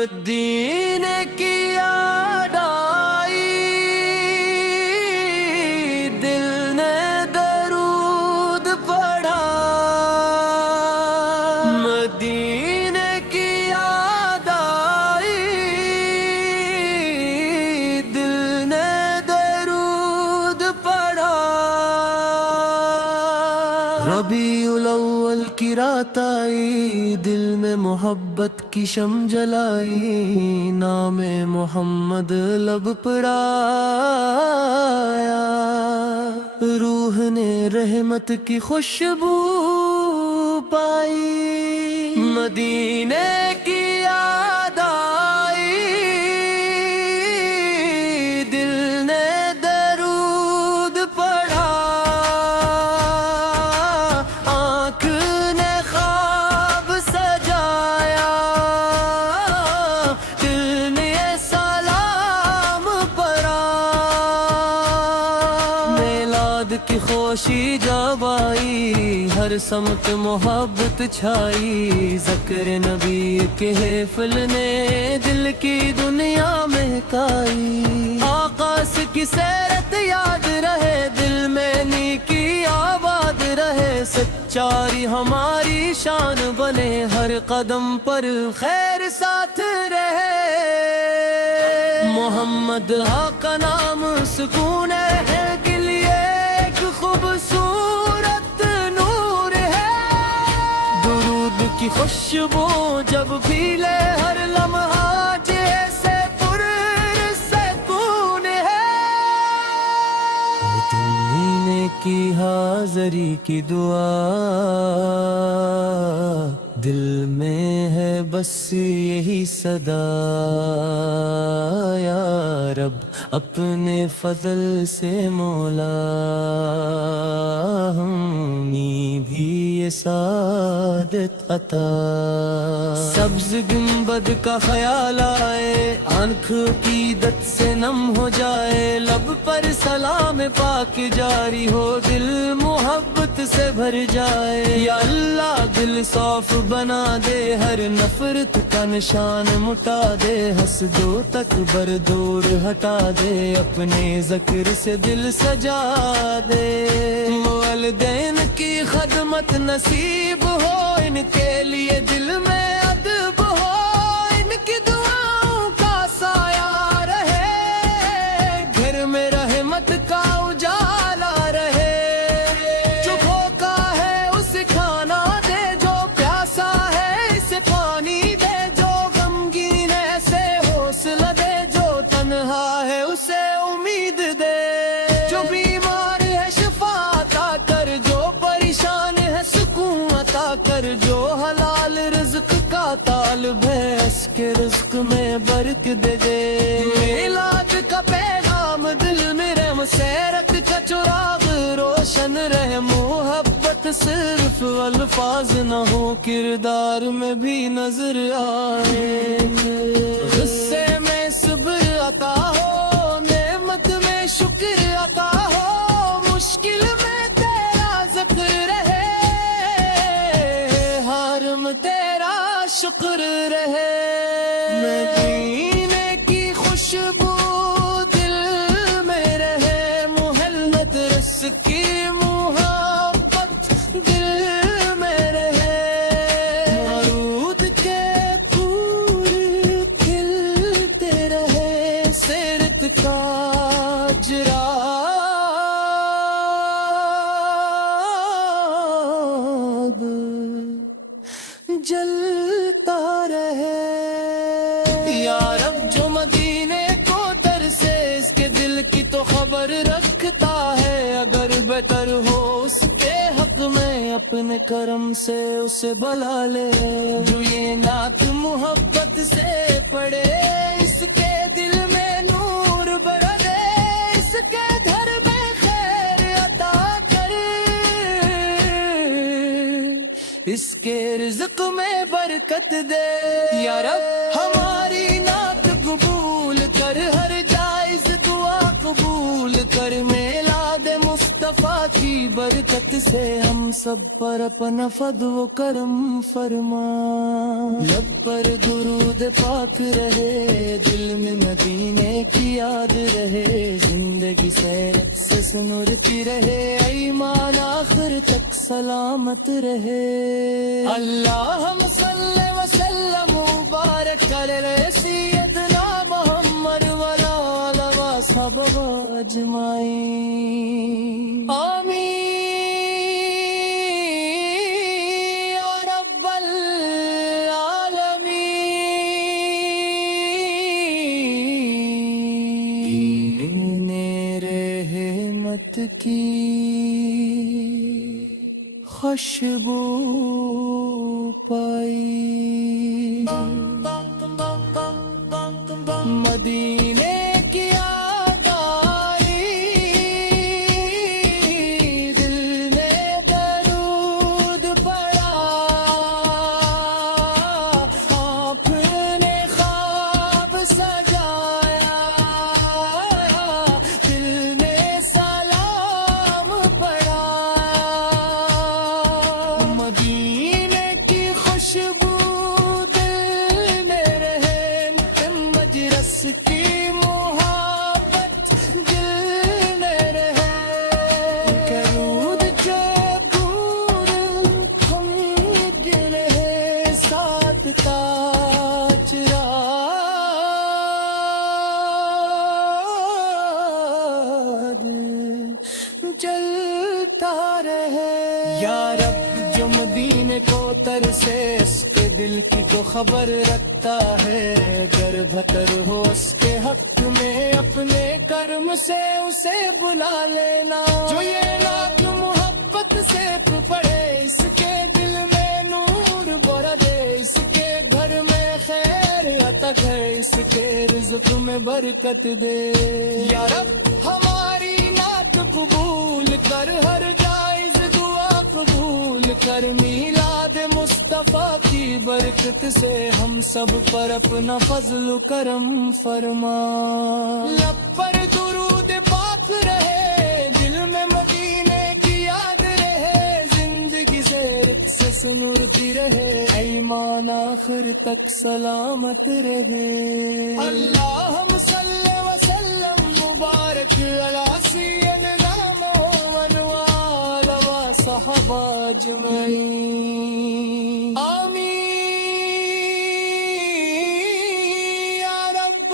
مدینے کی یاد آئی، دل نے درود پڑھا، مدینے کی یاد آئی، دل نے درود پڑھا۔ ربیع الاول کی رات آئی، دل میں محبت کی شمع جلائی، نام محمد لب پر آیا، روح نے رحمت کی خوشبو پائی، مدینے کی یاد آئی، دل نے درود پڑھا، آنکھ نے خواب سجایا، دل نے سلام پڑھا، میلاد کی خوشی جب آئی، ہر سمت محبت چھائی، ذکر نبی کے حفل نے دل کی دنیا مہکائی، آقاس کی سیرت یاد رہے، دل میں نیکی آباد رہے، سچاری ہماری شان بنے، ہر قدم پر خیر ساتھ رہے، محمد کا نام سکون ہے کے لیے ایک خوبصورت نور ہے، درود کی خوشبو جب بھی لے ہر لمحہ جیسے پر سکون ہے، مدینے کی حاضری کی دعا دل میں ہے بس یہی صدا، یا رب اپنے فضل سے مولا ہمیں بھی یہ سعادت عطا، سبز گنبد کا خیال آئے، آنکھ کی دت سے نم ہو جائے، لب پر سلام پاک جاری ہو، دل محبت سے بھر جائے، یا اللہ دل صاف بنا دے، ہر نفرت کا نشان مٹا دے، حسدو تکبر دور ہٹا دے، اپنے ذکر سے دل سجا دے، والدین کی خدمت نصیب ہو، ان کے لیے دل میں ادب ہو، ان کی دعاؤں کا سایہ رہے، گھر میں رحمت کا اجالا رہے، جو بھوکا ہے اسے کھانا دے، جو پیاسا ہے اسے پانی دے، جو غمگین ہے اسے حوصلہ دے، جو تنہا ہے اسے امید دے، جو بیمار ہے شفا عطا کر، جو پریشان ہے سکون عطا کر، جو حلال رزق کا طالب ہے اس کے رزق میں برکت دے دے، میلاد کا پیغام دل میں رہ، مسیرت کا چراغ روشن رہے، محبت صرف الفاظ نہ ہو، کردار میں بھی نظر آئے، غصے میں صبر عطا ہو، نعمت میں شکر عطا ہو، مشکل میں تیرا ذکر رہے، ہر میں تیرا شکر رہے، مدینے کی خوشبو دل میں رہے، محلت رس کی محبت دل میں رہے، بارود کے پھول کھلتے رہے، سیرت کا چراغ جلتا رہے، یا رب جو مدینے کو ترسے، اس کے دل کی تو خبر رکھتا ہے، اگر بہتر ہو اس کے حق میں اپنے کرم سے اسے بلا لے، جو یہ نعت محبت سے پڑھے، اس کے دل میں نور بڑھا دے، اس کے گھر میں خیر عطا کر، اس کے رزق میں برکت دے، یا رب ہماری نعت قبول کر، ہر جائز دعا قبول کر، میلاد مصطفیٰ کی برکت سے ہم سب پر اپنا فضل و کرم فرما. لب پر درود پاک رہے، دل میں مدینے کی یاد رہے، زندگی سیرت سے سنورتی رہے، ایمان آخر تک سلامت رہے. اللہم صلی وسلم مبارک علی سیدنا محمد وعلی آلہ وصحبہ اجمعین. آمین یا رب العالمین. رحمت کی خوشبو پائی، مدینے کی یاد آئی، دل نے درود پڑھا، آپ نے خواب سجایا، دل نے سلام پڑھا. مدینے کی خوشبو دل میں رہے، مجلس کی محبت دل میں رہے، درود جب ہم گرے ساتھ تاجراد جلتا رہے. یا رب جو مدینے کو ترسے، اس کے دل کی کو خبر رکھتا ہے، گر بھتر ہو اس کے حق میں اپنے کرم سے اسے بلا لینا. جو یہ ناک محبت سے پڑے، اس کے دل میں نور بورا دے، اس کے گھر میں خیر عطا کر، اس کے رزق میں برکت دے. یا رب ہماری نعت قبول کر، ہر جائز دعا قبول کر، میلاد مصطفیٰ کی برکت سے ہم سب پر اپنا فضل و کرم فرما. لب پر درود پاک رہے، دل میں مدینے کی یاد رہے، زندگی زیرت سے سنورتی رہے، ایمان آخر تک سلامت رہے. اللہم صلی وسلم مبارک علی سیدنا محمد وعلی وصحبہ اجمعین. آمین یا رب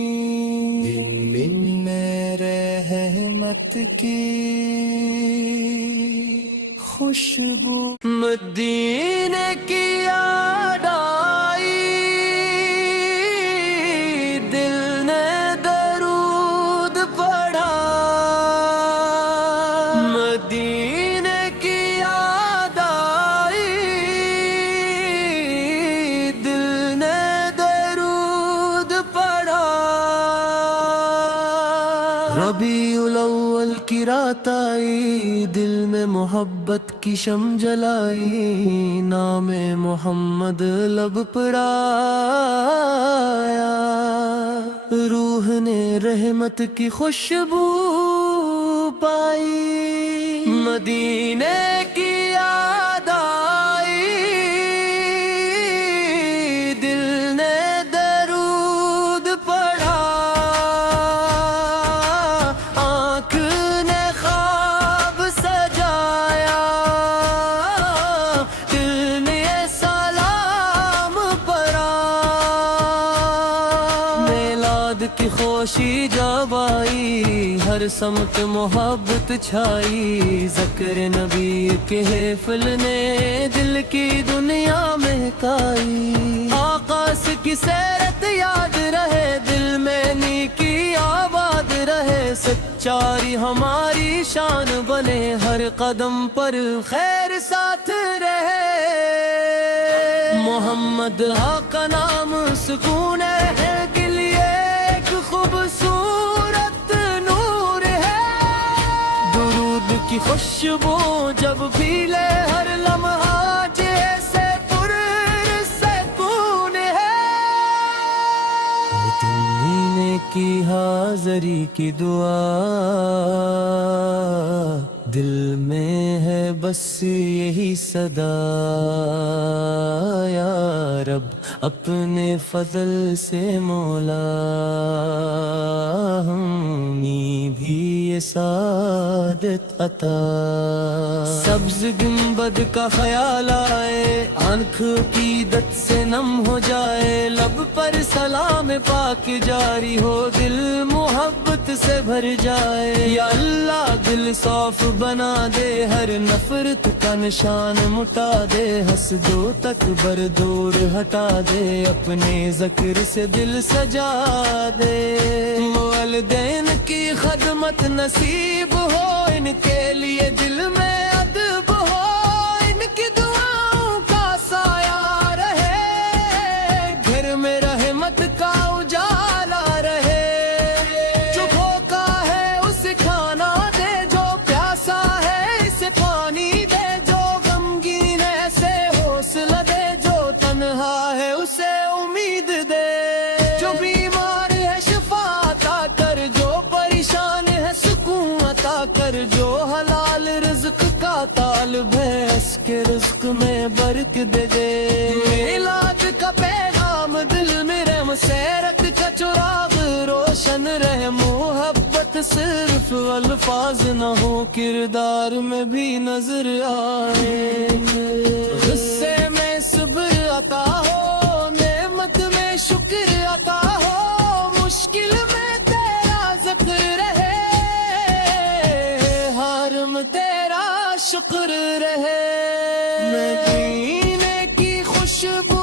العالمین. دل میں رحمت کی خوشبو، مدینے کی یاد آئی، دل نے درود پڑھا، مدینے کی یاد آئی، دل نے درود پڑھا. ربیع الاول کی رات آئی، دل میں محبت کی شم جلائی، نام محمد لب پر آیا، روح نے رحمت کی خوشبو پائی، مدینے کی یاد آئی، دل نے درود پڑھا، آنکھ نے خواب سجایا، دل نے سلام پڑھا. میلاد کی خوشی جب آئی، ہر سمت محبت چھائی، ذکر نبی کے حفل نے دل کی دنیا مہکائی. آقاس کی سیرت یاد رہے، دل میں نیکی آباد رہے، سچاری ہماری شان بنے، ہر قدم پر خیر ساتھ رہے. محمد کا نام سکون ہے کے لیے ایک خوبصورت نور ہے، درود کی خوشبو جب بھی لے ہر لمحہ جیسے پر سکون ہے. مدینے کی کی دعا دل میں ہے بس یہی صدا، یا رب اپنے فضل سے مولا ہمیں بھی یہ سعادت عطا۔ سبز گنبد کا خیال آئے، آنکھ کی دت سے نم ہو جائے، لب پر سلام پاک جاری ہو، دل محبت سے بھر جائے۔ یا اللہ دل صاف بنا دے، ہر نفرت کا نشان مٹا دے، حسدو تکبر دور ہٹا دے، اپنے ذکر سے دل سجا دے۔ والدین کی خدمت نصیب ہو، ان کے لیے دل میں ادب ہو، ان کی دعاؤں کا سایہ رہے، گھر میں رحمت کا اجالا رہے۔ جو بھوکا ہے اسے کھانا دے، جو پیاسا ہے اسے پانی دے، جو غمگین ہے اسے حوصلہ دے، جو تنہا ہے اسے امید دے۔ جو بیمار ہے شفا عطا کر، جو پریشان ہے سکون عطا کر، جو حلال رزق کا طالب ہے اس کے رزق میں برکت دے دے۔ میلاد کا پیغام دل میں رہ، مسیرت کا چراغ روشن رہے، محبت صرف الفاظ نہ ہو کردار میں بھی نظر آئے۔ غصے میں صبر عطا ہو، نعمت میں شکر عطا ہو، مشکل میں تیرا ذکر رہے، ہر میں تیرا شکر رہے۔ مدینے کی خوشبو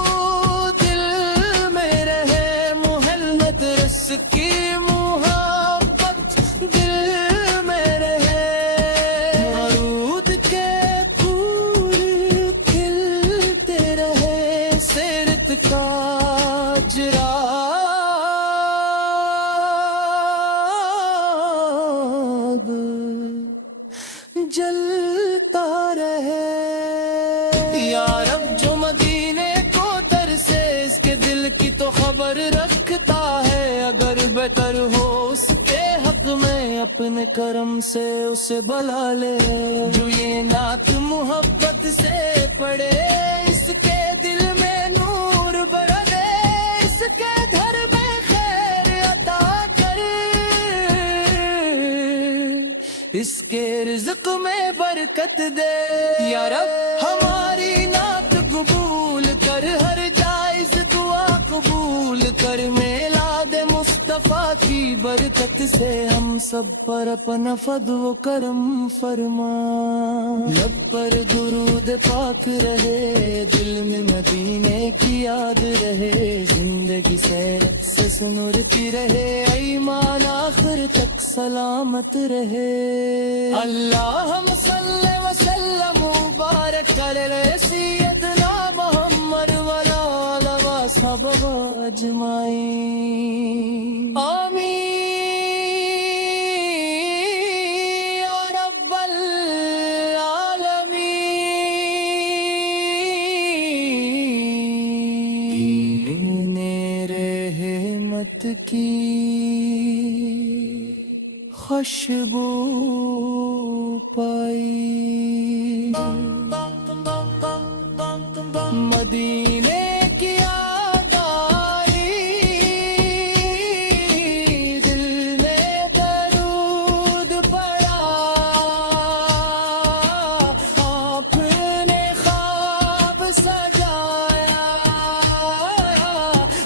دل میں رہے، محلت رس کی محبت دل میں رہے، بارود کے پھول کھلتے رہے، سیرت کا چراغ جلتا رہے۔ یا رب جو مدینے کو ترسے، اس کے دل کی تو خبر رکھتا ہے، اگر بہتر ہو اس کے حق میں اپنے کرم سے اسے بلا لے۔ جو یہ نعت محبت سے پڑھے، اس کے دل میں نور بھر دے، اس کے گھر میں خیر عطا کر، اس کے رزق میں برکت دے۔ یا رب ہماری نعت قبول کر، ہر جائز دعا قبول کر، میلاد مصطفیٰ کی برکت سے ہم سب پر اپنا فضل و کرم فرما۔ لب پر درود پاک رہے، دل میں مدینے کی یاد رہے، زندگی سیرت سے سنورتی رہے، ایمان آخر تک سلامت رہے۔ اللہم صلی وسلم مبارک علی سیدنا محمد وعلی آلہ وصحبہ اجمعین، آمین یا رب العالمین۔ رحمت کی خوشبو پائی، مدینے کی یاد آئی، دل نے درود پڑھا، آپ نے خواب سجایا،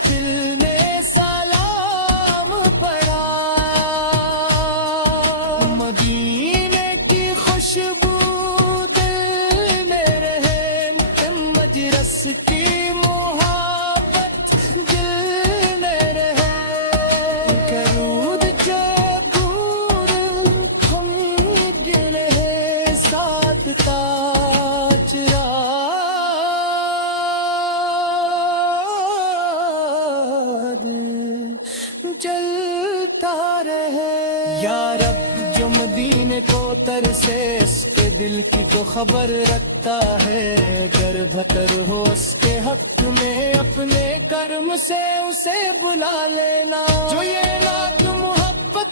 دل نے سلام پڑھا، مدینے کی خوشبو دل میں رہے، مجلس کی محبت دل میں رہے، کرود جو دور ہم گرے، ساتھ تاج راد جلتا رہے۔ یا رب جو مدینے کو ترسے، اس کے دل کی تو خبر رکھتا ہے، گر بھٹر ہو اس کے حق میں اپنے کرم سے اسے بلا لینا۔ جو یہ نعت محبت